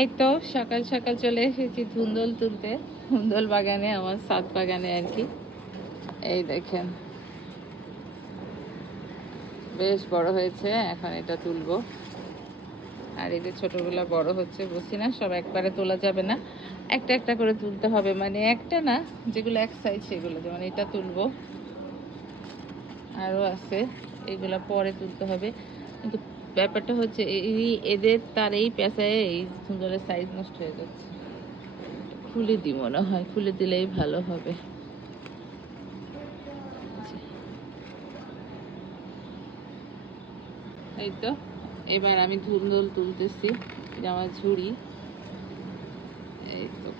এই তো সকাল সকাল চলে এসেছি ধুন্দল তুলতে, ধুন্দল বাগানে, আমার ছাদ বাগানে আর কি। এই দেখেন বেশ বড় হয়েছে, এখন এটা তুলবো। আর এই যে ছোটগুলা বড় হচ্ছে, বুঝছি না সব একবারে তোলা যাবে না, একটা একটা করে তুলতে হবে, মানে একটা না, যেগুলো এক সাইজ সেগুলো, যেমন এটা তুলবো, আরও আছে, এগুলা পরে তুলতে হবে। কিন্তু ব্যাপারটা হচ্ছে এই এদের তার এই পেঁচায় এই ধুন্দলের সাইজ নষ্ট হয়ে যাচ্ছে। খুলে দিই, মনে হয় খুলে দিলেই ভালো হবে। এই তো এবার আমি ধুন্দল তুলতেছি, এটা আমার ঝুড়ি। এই তো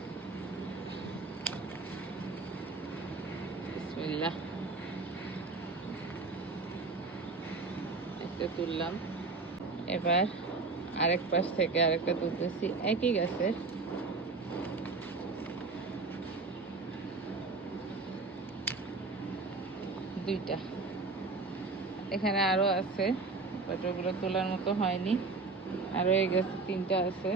বিসমিল্লাহ, একটা তুললাম। এবার আরেক পাশ থেকে আরেকটা তুলতেছি, একই গাছের দুইটা। এখানে আরো আছে, বাট ওগুলো তোলার মতো হয়নি। আরো এই গাছে তিনটা আছে,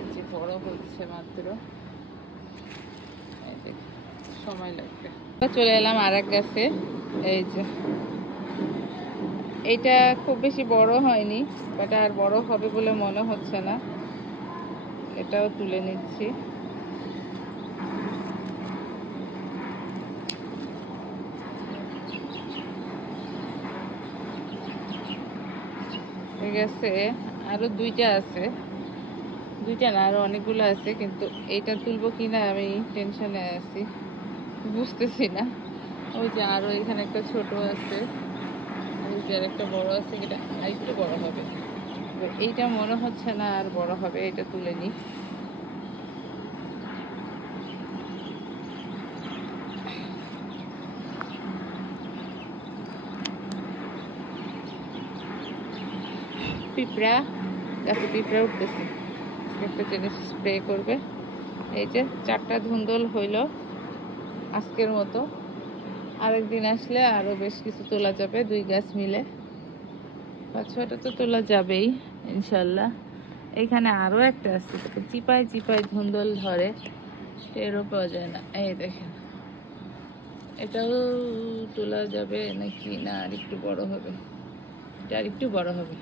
এই যে বড় হচ্ছে মাত্র, এই দেখি সময় লাগবে। চলে এলাম আর এক গাছে, এই যে এইটা খুব বেশি বড় হয়নি, বাট আর বড় হবে বলে মনে হচ্ছে না, এটাও তুলে নিচ্ছি। ঠিক আছে, আরো দুইটা আছে, দুইটা না আরো অনেকগুলো আছে, কিন্তু এইটা তুলবো কিনা আমি টেনশনে আছি, বুঝতেছি না। ওই যে আরো এখানে একটা ছোট আছে, ওই যে আরেকটা বড় আছে, এটা আরেকটু বড় হবে, এইটা মনে হচ্ছে না আর বড় হবে, এটা তুলে নি। পিঁপড়া গাছে পিঁপড়া উঠতেছে, একটা জিনিস স্প্রে করবে। এই যে চারটা ধুন্দল হইল আজকের মতো, আরেকদিন আসলে আরো বেশ কিছু তোলা যাবে, দুই গাছ মিলে 5-6টা তো তোলা যাবেই ইনশাল্লাহ। এখানে আরো একটা আছে, চিপায় চিপায় ধুন্দল ধরে, টেরও পাওয়া যায় না। এই দেখেন, এটাও তোলা যাবে নাকি না, আর একটু বড় হবে, এটা আর একটু বড় হবে।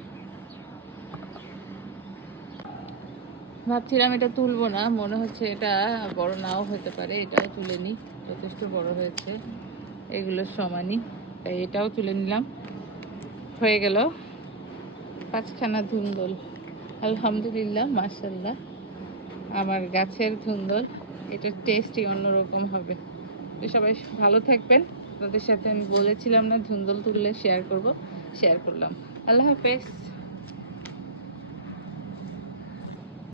ভাবছিলাম এটা তুলবো না, মনে হচ্ছে এটা বড় নাও হতে পারে, এটাও তুলে নিই, যথেষ্ট বড় হয়েছে, এগুলোর সমানই, তাই এটাও তুলে নিলাম। হয়ে গেল 5খানা ধুন্দল, আলহামদুলিল্লাহ, মাশাল্লাহ। আমার গাছের ধুন্দল, এটার টেস্টই অন্যরকম হবে। তো সবাই ভালো থাকবেন, আপনাদের সাথে আমি বলেছিলাম না ধুন্দল তুললে শেয়ার করব, শেয়ার করলাম। আল্লাহ হাফেজ।